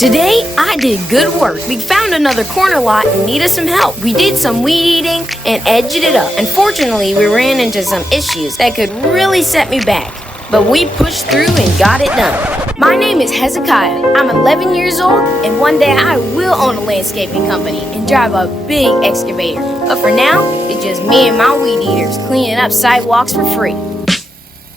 Today, I did good work. We found another corner lot and needed some help. We did some weed eating and edged it up. Unfortunately, we ran into some issues that could really set me back. But we pushed through and got it done. My name is Hezekiah. I'm 11 years old, and one day I will own a landscaping company and drive a big excavator. But for now, it's just me and my weed eaters cleaning up sidewalks for free.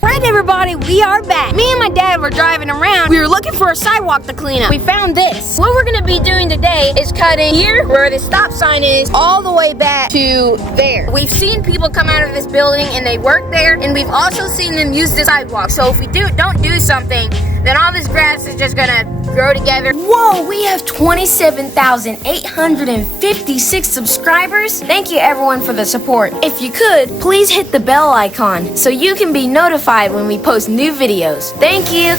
Alright everybody, we are back. Me and my dad were driving around. We were looking for a sidewalk to clean up. We found this. What we're going to be doing today is cutting here where the stop sign is all the way back to there. We've seen people come out of this building and they work there, and we've also seen them use the sidewalk. So if we don't do something, then all this grass is just gonna grow together. Whoa, we have 27,856 subscribers. Thank you everyone for the support. If you could, please hit the bell icon so you can be notified when we post new videos. Thank you.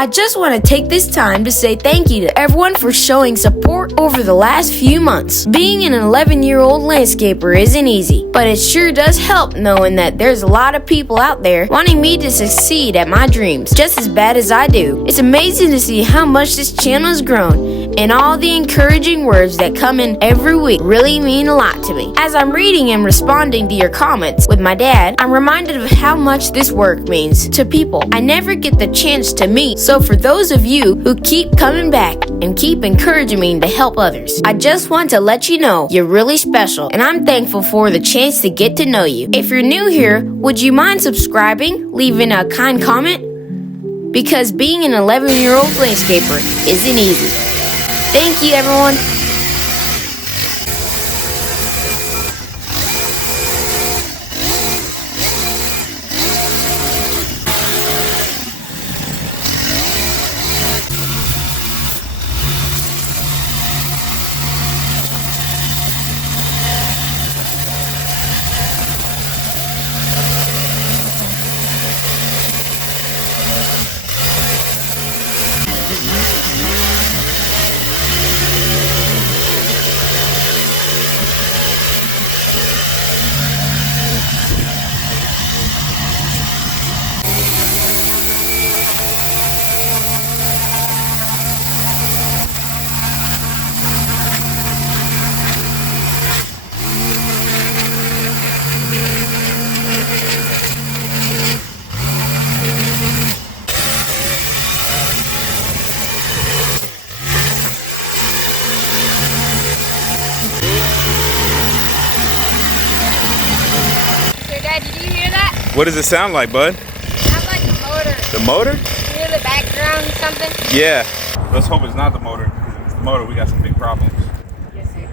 I just want to take this time to say thank you to everyone for showing support over the last few months. Being an 11-year-old landscaper isn't easy, but it sure does help knowing that there's a lot of people out there wanting me to succeed at my dreams just as bad as I do. It's amazing to see how much this channel has grown, and all the encouraging words that come in every week really mean a lot to me. As I'm reading and responding to your comments with my dad, I'm reminded of how much this work means to people I never get the chance to meet. So for those of you who keep coming back and keep encouraging me to help others, I just want to let you know you're really special, and I'm thankful for the chance to get to know you. If you're new here, would you mind subscribing, leaving a kind comment? Because being an 11-year-old landscaper isn't easy. Thank you, everyone. Did you hear that? What does it sound like, bud? It sounds like the motor. The motor? You hear the background or something? Yeah. Let's hope it's not the motor. Because if it's the motor, we got some big problems. Yes, sir.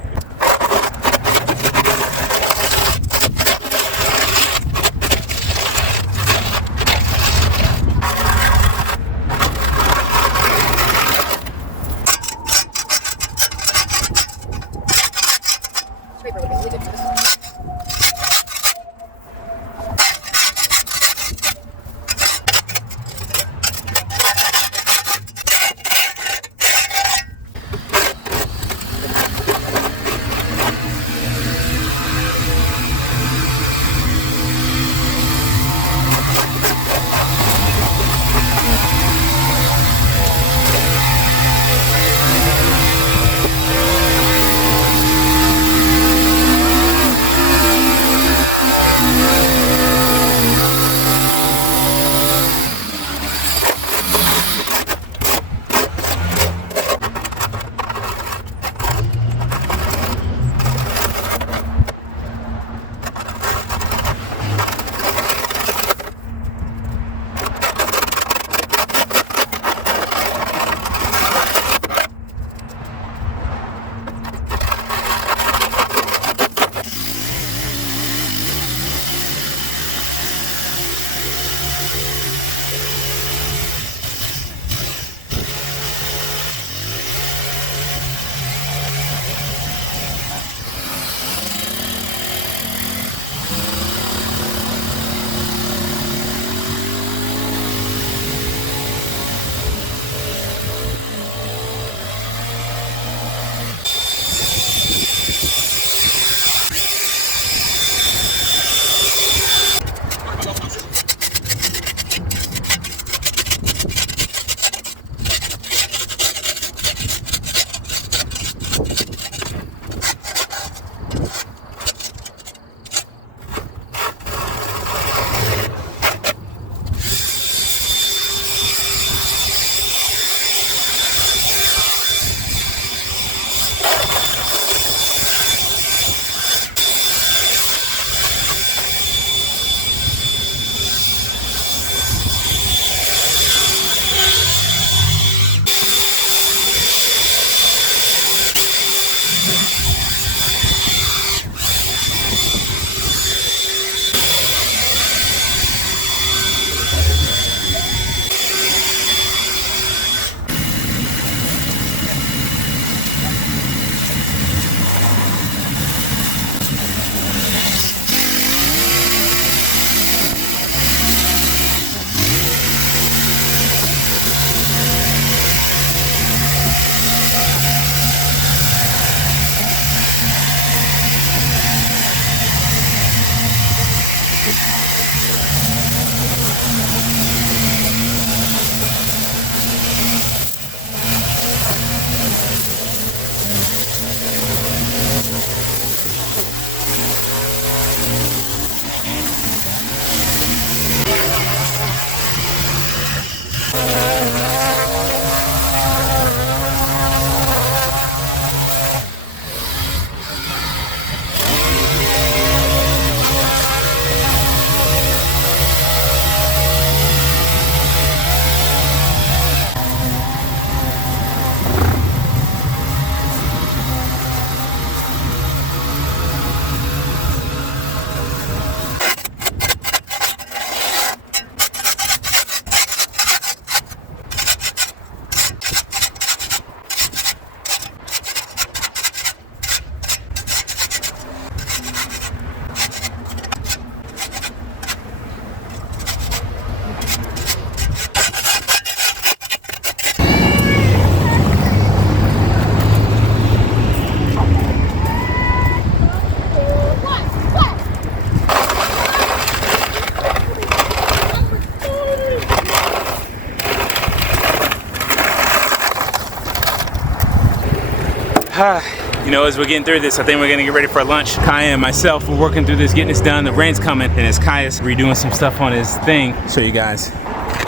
You know, as we're getting through this, I think we're gonna get ready for lunch. Kaya and myself, we're working through this, getting this done. The rain's coming, and as Kaya's redoing some stuff on his thing, show you guys.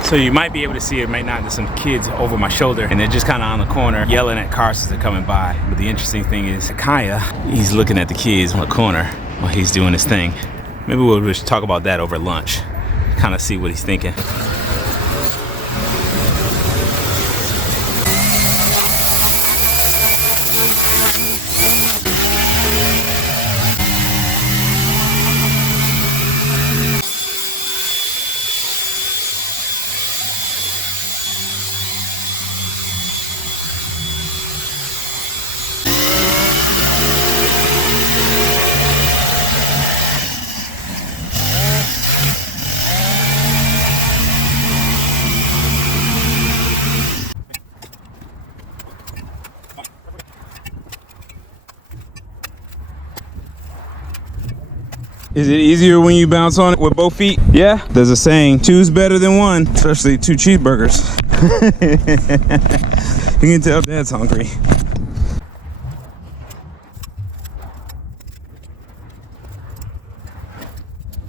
So you might be able to see it, might not. There's some kids over my shoulder, and they're just kind of on the corner yelling at cars as they're coming by. But the interesting thing is, Kaya, he's looking at the kids on the corner while he's doing his thing. Maybe we'll just talk about that over lunch, kind of see what he's thinking. Is it easier when you bounce on it with both feet? Yeah, there's a saying, two's better than one, especially 2 cheeseburgers. You can tell Dad's hungry.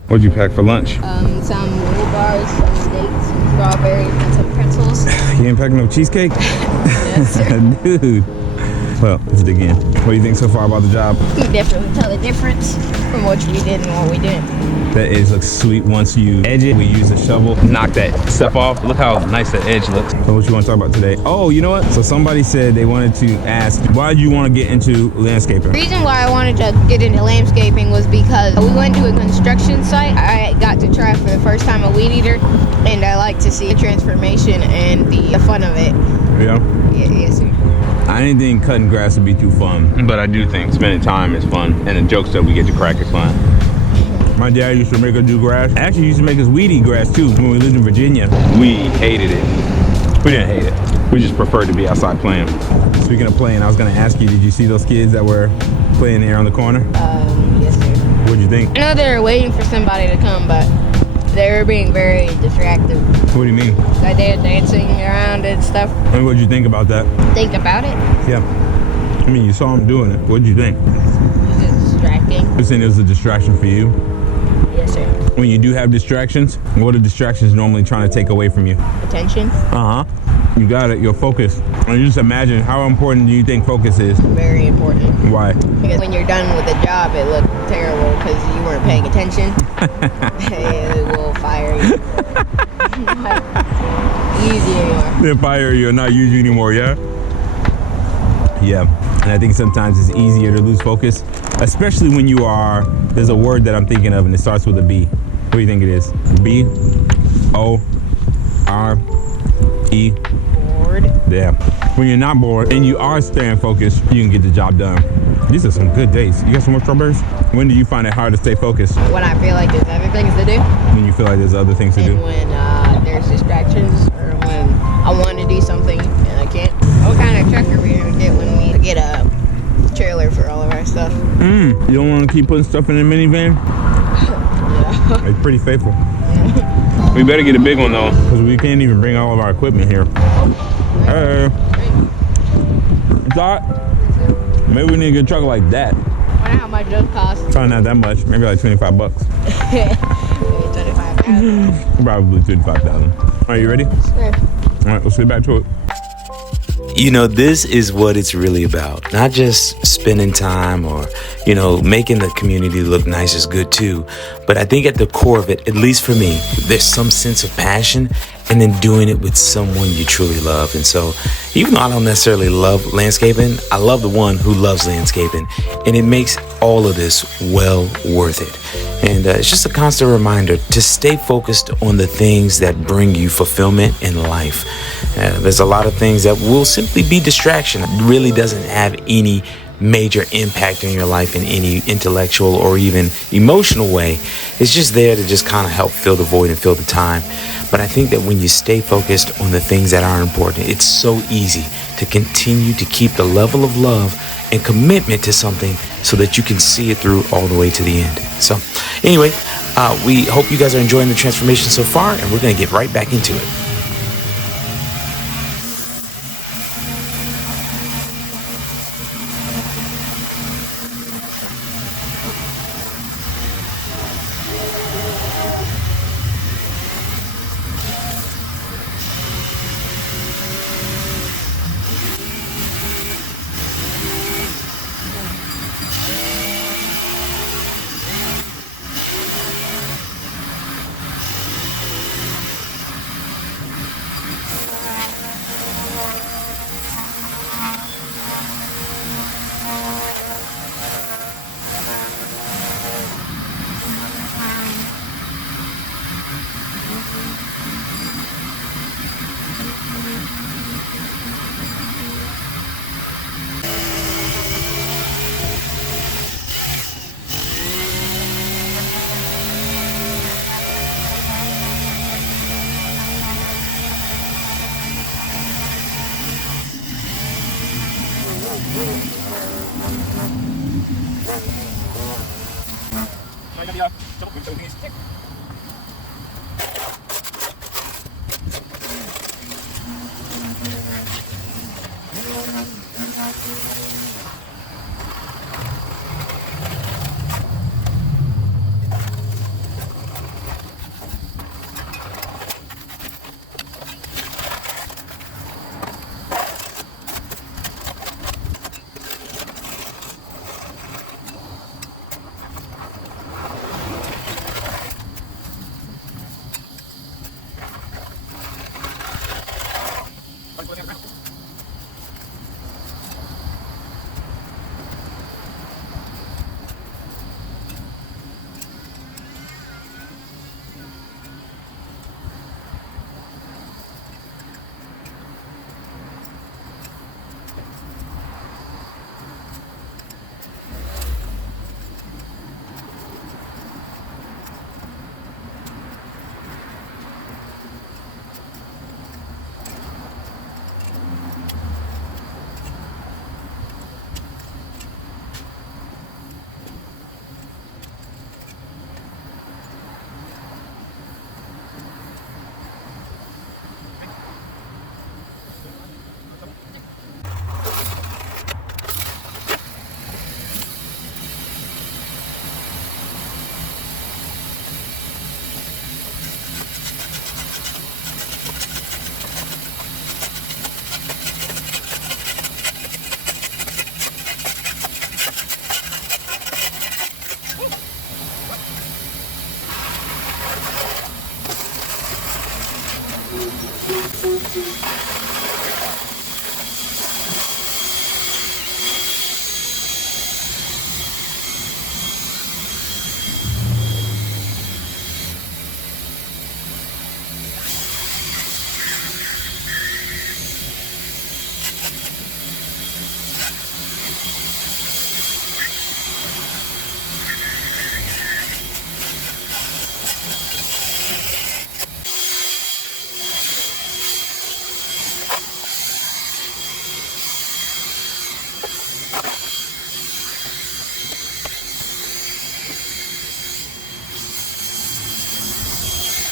What'd you pack for lunch? Some wool bars, some steaks, some strawberries, and some pretzels. You ain't packing no cheesecake? Yes, sir. Dude. Well, let's dig in. What do you think so far about the job? You can definitely tell the difference from what we did and what we didn't. That edge looks sweet once you edge it. We use a shovel, knock that stuff off. Look how nice that edge looks. So what you want to talk about today? Oh, you know what? So somebody said they wanted to ask, why do you want to get into landscaping? The reason why I wanted to get into landscaping was because we went to a construction site. I got to try for the first time a weed eater, and I like to see the transformation and the fun of it. Yeah? Yes, sir. I didn't think cutting grass would be too fun, but I do think spending time is fun, and the jokes that we get to crack is fun. My dad used to make us do grass. Actually, he used to make us weed eat grass too when we lived in Virginia. We hated it. We didn't hate it. We just preferred to be outside playing. Speaking of playing, I was gonna ask you, did you see those kids that were playing here on the corner? Yes, sir. What'd you think? I know they were waiting for somebody to come, but they were being very distracted. What do you mean? Like they were dancing around and stuff. And what'd you think about that? Think about it. Yeah. I mean, you saw them doing it. What'd you think? It's distracting. You saying it was a distraction for you? Yes, sir. When you do have distractions, what are distractions normally trying to take away from you? Attention. Uh-huh. You got it, your focus. And you just imagine, how important do you think focus is? Very important. Why? Because when you're done with the job, it looked terrible because you weren't paying attention. They will fire you. Not use you anymore. They'll fire you and not use you anymore, yeah? Yeah. And I think sometimes it's easier to lose focus, especially when you are, there's a word that I'm thinking of and it starts with a B. What do you think it is? B-O-R-E. Bored. Yeah. When you're not bored and you are staying focused, you can get the job done. These are some good days. You got some more strawberries? When do you find it hard to stay focused? When I feel like there's other things to do. When you feel like there's other things to do? And when there's distractions, or when I want to do something and I can't. What kind of truck are we going to get when we get a trailer for all of our stuff? You don't want to keep putting stuff in the minivan? Yeah. It's pretty faithful. We better get a big one though, because we can't even bring all of our equipment here. Hey. It's all right. Maybe we need to get a truck like that. I wonder how much those cost. Probably not that much. Maybe like $25. Maybe 25,000. Probably 25,000. Are you ready? Sure. All right, let's get back to it. You know, this is what it's really about. Not just spending time or, you know, making the community look nice is good too. But I think at the core of it, at least for me, there's some sense of passion and then doing it with someone you truly love. And so even though I don't necessarily love landscaping, I love the one who loves landscaping. And it makes all of this well worth it. And it's just a constant reminder to stay focused on the things that bring you fulfillment in life. There's a lot of things that will simply be distraction. It really doesn't have any major impact in your life in any intellectual or even emotional way. It's just there to just kind of help fill the void and fill the time. But I think that when you stay focused on the things that are important, it's so easy to continue to keep the level of love and commitment to something so that you can see it through all the way to the end. So anyway, we hope you guys are enjoying the transformation so far, and we're going to get right back into it.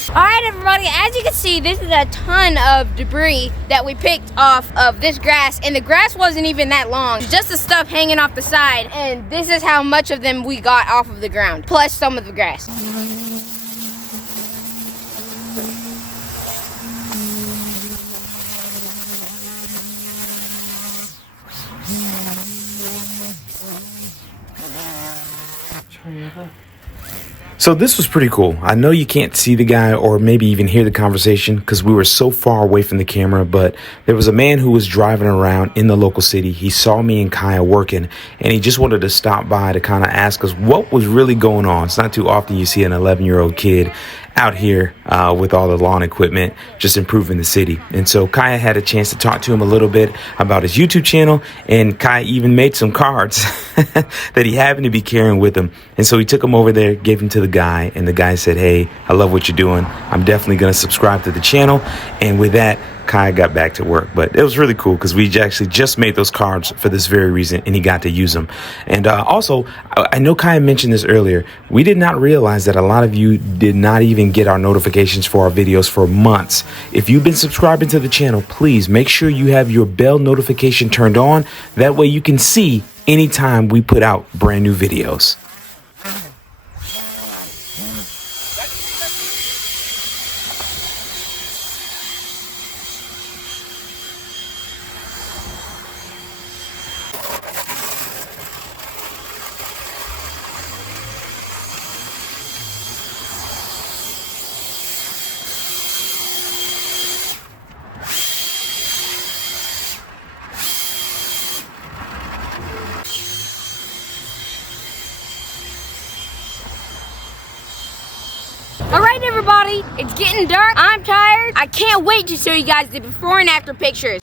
Alright everybody, as you can see, this is a ton of debris that we picked off of this grass, and the grass wasn't even that long, just the stuff hanging off the side, and this is how much of them we got off of the ground, plus some of the grass. So this was pretty cool. I know you can't see the guy or maybe even hear the conversation because we were so far away from the camera, but there was a man who was driving around in the local city. He saw me and Kaya working, and he just wanted to stop by to kind of ask us what was really going on. It's not too often you see an 11-year-old kid out here with all the lawn equipment, just improving the city. And so Kaya had a chance to talk to him a little bit about his YouTube channel, and Kaya even made some cards that he happened to be carrying with him. And so he took them over there, gave them to the guy, and the guy said, "Hey, I love what you're doing. I'm definitely going to subscribe to the channel." And with that, Kaya got back to work. But it was really cool because we actually just made those cards for this very reason, and he got to use them. And also, I know Kaya mentioned this earlier. We did not realize that a lot of you did not even get our notifications for our videos for months. If you've been subscribing to the channel, please make sure you have your bell notification turned on. That way you can see anytime we put out brand new videos. Alright everybody, it's getting dark, I'm tired. I can't wait to show you guys the before and after pictures.